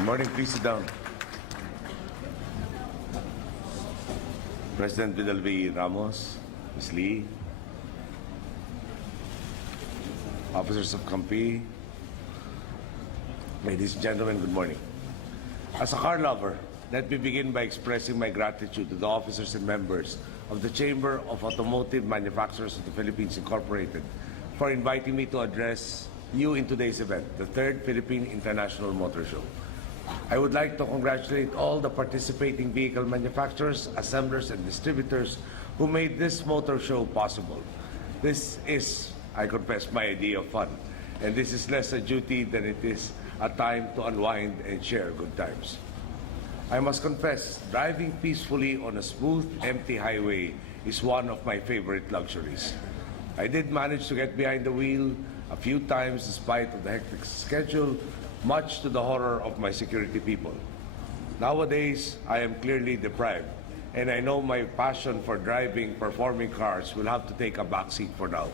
Good morning. Please sit down. President Vidal V. Ramos, Ms. Lee, officers of CAMPI, ladies and gentlemen, good morning. As a car lover, let me begin by expressing my gratitude to the officers and members of the Chamber of Automotive Manufacturers of the Philippines Incorporated for inviting me to address you in today's event, the 3rd Philippine International Motor Show. I would like to congratulate all the participating vehicle manufacturers, assemblers, and distributors who made this motor show possible. This is, I confess, my idea of fun, and this is less a duty than it is a time to unwind and share good times. I must confess, driving peacefully on a smooth, empty highway is one of my favorite luxuries. I did manage to get behind the wheel a few times despite of the hectic schedule, much to the horror of my security people. Nowadays, I am clearly deprived, and I know my passion for driving performing cars will have to take a backseat for now.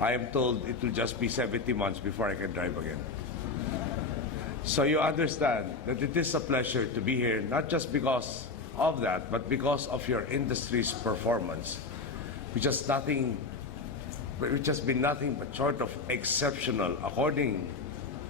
I am told it will just be 70 months before I can drive again. So you understand that it is a pleasure to be here, not just because of that, but because of your industry's performance, which has been nothing but short of exceptional. According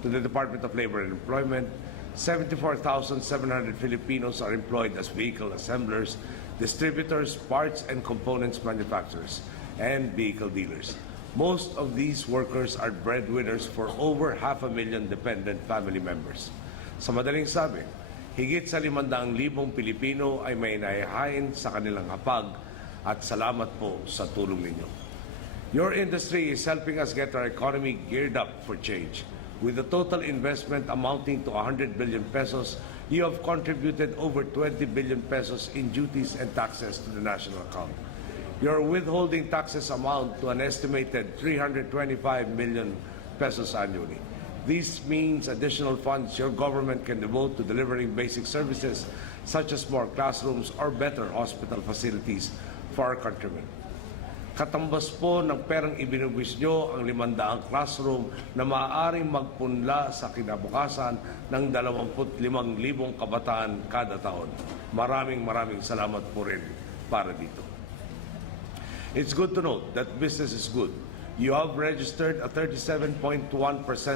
to the Department of Labor and Employment, 74,700 Filipinos are employed as vehicle assemblers, distributors, parts and components manufacturers, and vehicle dealers. Most of these workers are breadwinners for over 500,000 dependent family members. Sa madaling sabi, higit sa 500,000 Pilipino ay may naihain sa kanilang hapag at salamat po sa tulong ninyo. Your industry is helping us get our economy geared up for change. With a total investment amounting to 100 billion pesos, you have contributed over 20 billion pesos in duties and taxes to the national account. Your withholding taxes amount to an estimated 325 million pesos annually. This means additional funds your government can devote to delivering basic services such as more classrooms or better hospital facilities for our countrymen. Katambas po ng perang ibinubis nyo ang 500 classroom na maaaring magpunla sa kinabukasan ng 25,000 kabataan kada taon. Maraming salamat po rin para dito. It's good to note that business is good. You have registered a 37.1%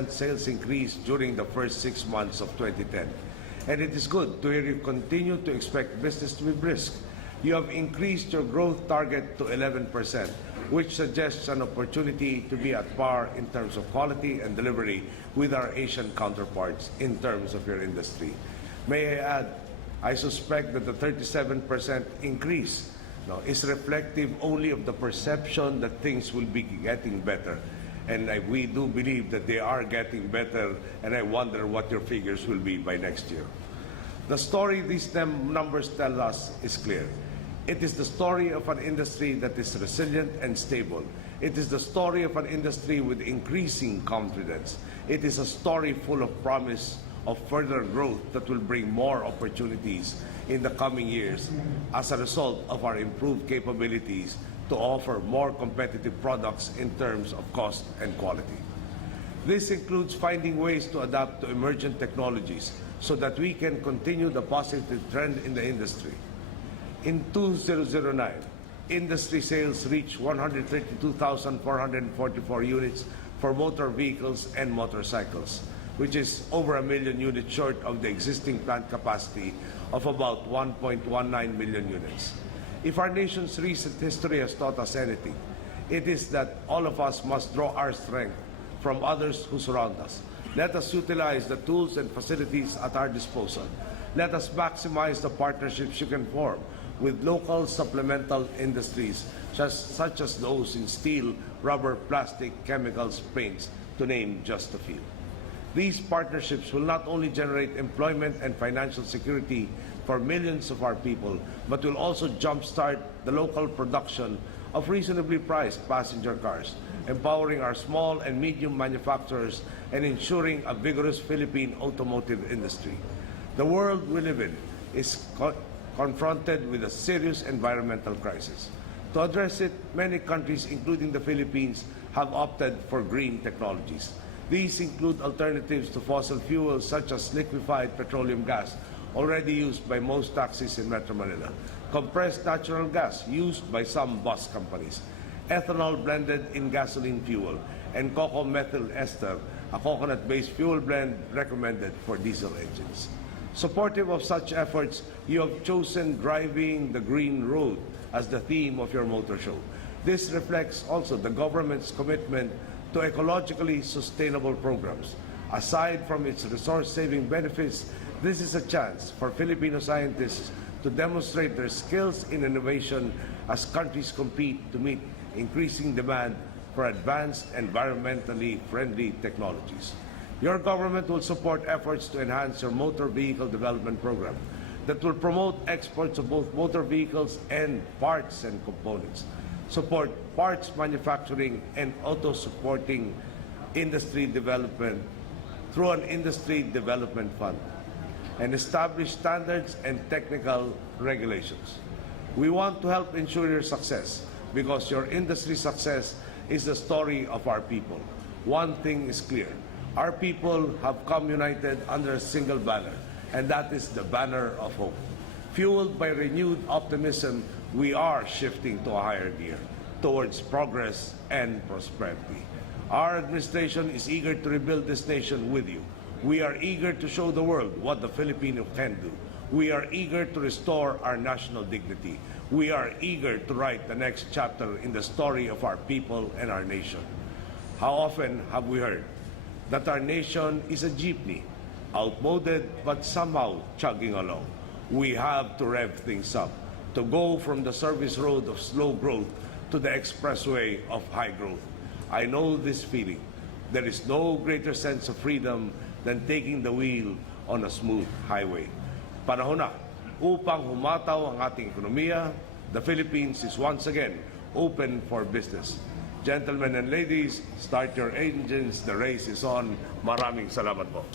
sales increase during the first 6 months of 2010. And it is good to hear you continue to expect business to be brisk. You have increased your growth target to 11%, which suggests an opportunity to be at par in terms of quality and delivery with our Asian counterparts in terms of your industry. May I add, I suspect that the 37% increase is reflective only of the perception that things will be getting better. And we do believe that they are getting better, and I wonder what your figures will be by next year. The story these numbers tell us is clear. It is the story of an industry that is resilient and stable. It is the story of an industry with increasing confidence. It is a story full of promise of further growth that will bring more opportunities in the coming years as a result of our improved capabilities to offer more competitive products in terms of cost and quality. This includes finding ways to adapt to emergent technologies so that we can continue the positive trend in the industry. In 2009, industry sales reached 132,444 units for motor vehicles and motorcycles, which is over 1 million units short of the existing plant capacity of about 1.19 million units. If our nation's recent history has taught us anything, it is that all of us must draw our strength from others who surround us. Let us utilize the tools and facilities at our disposal. Let us maximize the partnerships you can form with local supplemental industries such as those in steel, rubber, plastic, chemicals, paints, to name just a few. These partnerships will not only generate employment and financial security for millions of our people, but will also jumpstart the local production of reasonably priced passenger cars, empowering our small and medium manufacturers and ensuring a vigorous Philippine automotive industry. The world we live in is confronted with a serious environmental crisis. To address it, many countries, including the Philippines, have opted for green technologies. These include alternatives to fossil fuels such as liquefied petroleum gas, already used by most taxis in Metro Manila, compressed natural gas used by some bus companies, ethanol blended in gasoline fuel, and cocoa methyl ester, a coconut-based fuel blend recommended for diesel engines. Supportive of such efforts, you have chosen driving the green road as the theme of your motor show. This reflects also the government's commitment to ecologically sustainable programs. Aside from its resource-saving benefits, this is a chance for Filipino scientists to demonstrate their skills in innovation as countries compete to meet increasing demand for advanced, environmentally friendly technologies. Your government will support efforts to enhance your motor vehicle development program that will promote exports of both motor vehicles and parts and components, support parts manufacturing and auto-supporting industry development through an industry development fund, and establish standards and technical regulations. We want to help ensure your success because your industry success is the story of our people. One thing is clear. Our people have come united under a single banner, and that is the banner of hope. Fueled by renewed optimism, we are shifting to a higher gear towards progress and prosperity. Our administration is eager to rebuild this nation with you. We are eager to show the world what the Filipino can do. We are eager to restore our national dignity. We are eager to write the next chapter in the story of our people and our nation. How often have we heard that our nation is a jeepney, outmoded but somehow chugging along? We have to rev things up, to go from the service road of slow growth to the expressway of high growth. I know this feeling. There is no greater sense of freedom than taking the wheel on a smooth highway. Panahon na upang humataw ang ating ekonomiya. The Philippines is once again open for business. Gentlemen and ladies, start your engines. The race is on. Maraming salamat po.